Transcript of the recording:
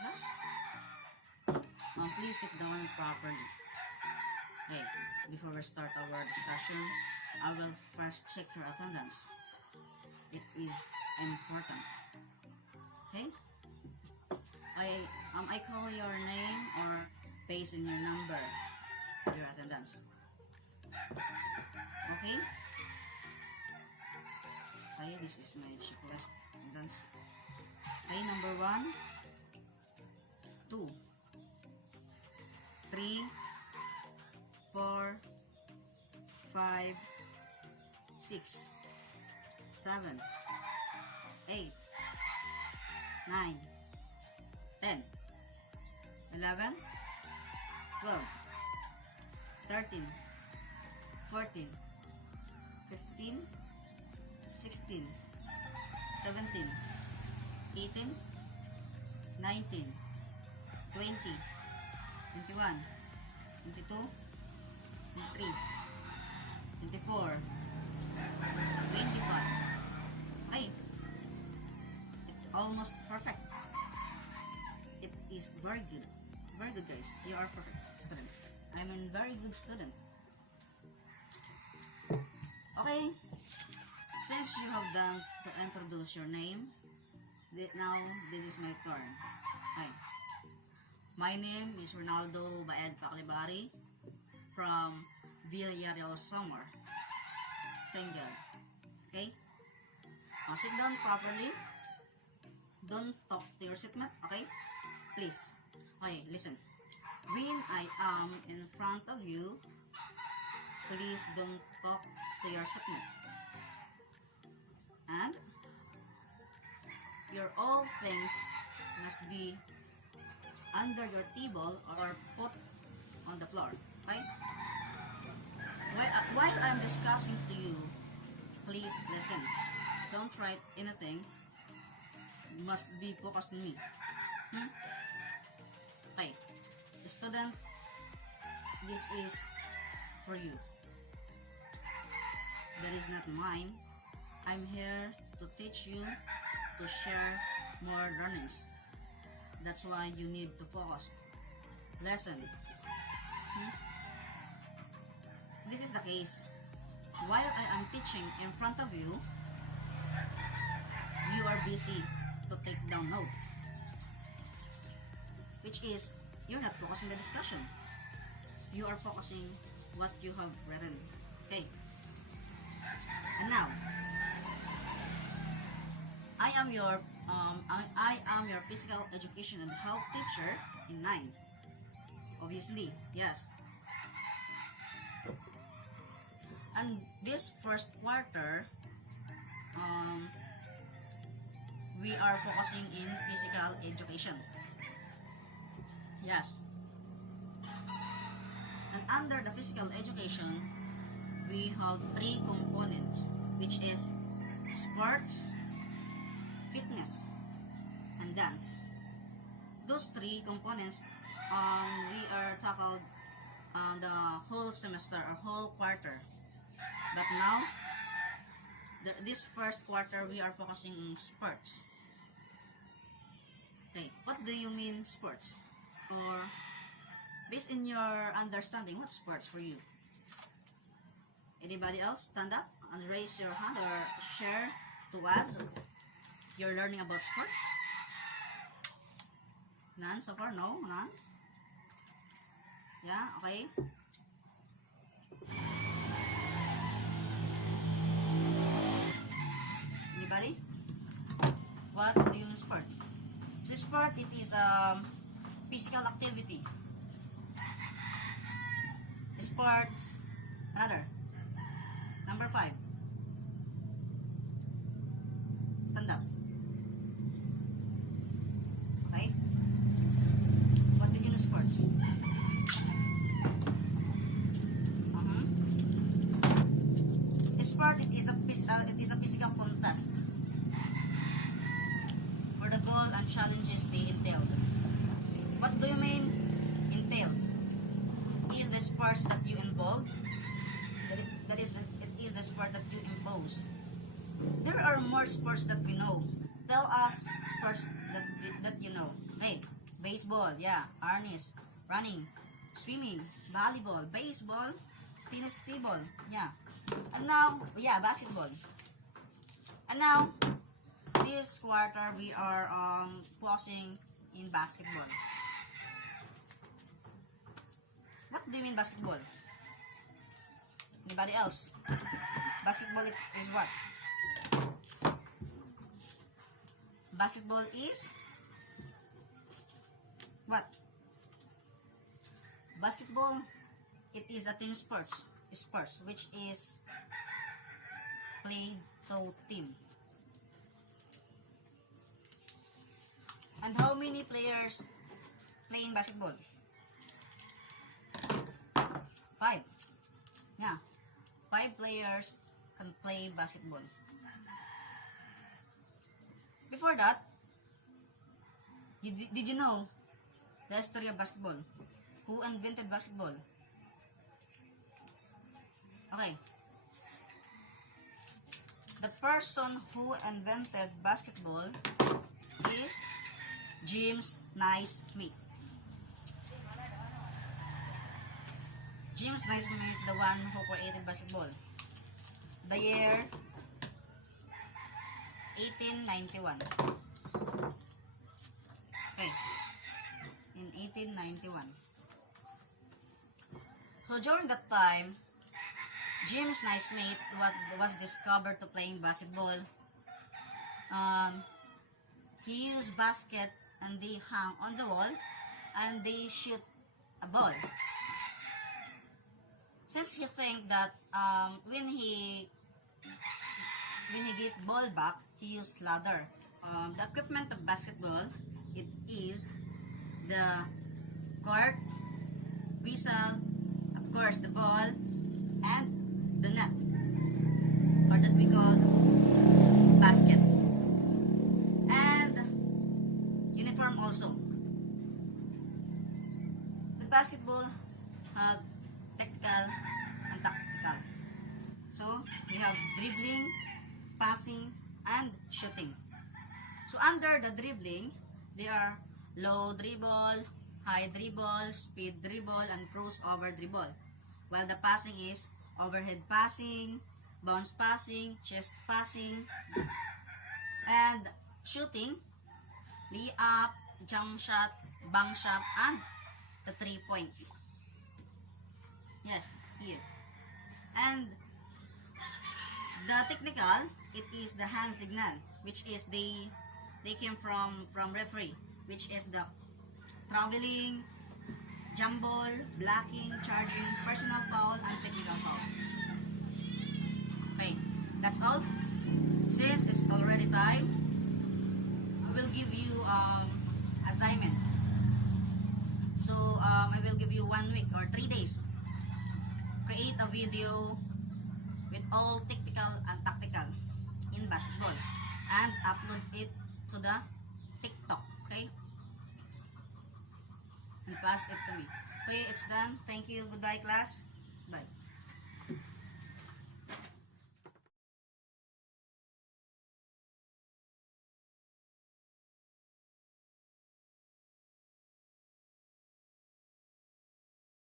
class? Please sit down properly. Okay, before we start our discussion, I will first check your attendance. It is important. Okay? I call your name or paste in your number for your attendance. Okay? Okay, this is my checklist attendance. Okay, number 1, 2, 3, 4, 5, 6, 7, 8, 9, 10, 11, 12, 13, 14, 15, 16, 17, 18, 19, 20, 21, 22, 23, 24, 25. Ay, it's almost perfect. It is very good. Very good, guys. You are perfect student. I'm a very good student. Okay. Since you have done to introduce your name, now this is my turn. Hi. My name is Ronaldo Baed Paclibari from Villarreal Summer. Single. Okay? Sit down properly. Don't talk to your seatmate. Okay? Please. Okay, listen. When I am in front of you, please don't talk to your seatmate. And your all things must be under your table or put on the floor. Okay? While I'm discussing to you, please listen. Don't write anything. You must be focused on me. Okay. Student, this is for you. That is not mine. I'm here to teach you to share more learnings. That's why you need to focus. Lesson. This is the case. While I am teaching in front of you, you are busy to take down note. Which is, you're not focusing the discussion. You are focusing what you have written. Okay. And now, I am your physical education and health teacher in 9. Obviously, yes. And this first quarter, we are focusing in physical education. Yes. And under the physical education, we have 3 components, which is sports, fitness, and dance. Those 3 components, we are tackled the whole semester or whole quarter. But now, this first quarter, we are focusing on sports. Okay, what do you mean sports? Or, based in your understanding, what's sports for you? Anybody else stand up and raise your hand or share to us you're learning about sports? None so far? No? None? Yeah? Okay? Anybody? What do you mean sports? So sport, it is physical activity. Sports, another. Number 5. Stand up. Okay? What did you know sports? Sport, it is a physical contest for the goal and challenges they entailed. What do you mean entailed? Is the sports that you involve? It is the sport that you impose. There are more sports that we know. Tell us sports that you know. Hey, baseball, yeah, harness, running, swimming, volleyball, baseball, tennis table, yeah. And now, yeah, basketball. And now, this quarter we are pausing in basketball. What do you mean basketball? Anybody else? Basketball is what? Basketball is what? Basketball, it is a team sports which is played to team. And how many players playing basketball? 5. Yeah. 5 players can play basketball. Before that, did you know the history of basketball? Who invented basketball? Okay. The person who invented basketball is James Naismith. James Naismith, the one who created basketball. The year 1891. Okay. In 1891. So during that time, James Naismith was discovered to playing basketball. He used basket and they hang on the wall and they shoot a ball. Since he think that when he get ball back, he used ladder. The equipment of basketball, it is the court, whistle, of course the ball, and the net, or that we call basket, and uniform also. The basketball have technical and tactical. So we have dribbling, passing, and shooting. So under the dribbling, there are low dribble, high dribble, speed dribble, and crossover dribble. While the passing is overhead passing, bounce passing, chest passing, and shooting, lay-up, jump shot, bank shot, and the 3 points. Yes, here. And the technical, it is the hand signal, which is they came from referee, which is the traveling, jump ball, blocking, charging, personal foul, and technical foul. Okay, that's all. Since it's already time, I will give you assignment. So I will give you 1 week or 3 days. Create a video with all technical and tactical in basketball and upload it to the TikTok, okay? And pass it to me. Okay, it's done. Thank you. Goodbye, class.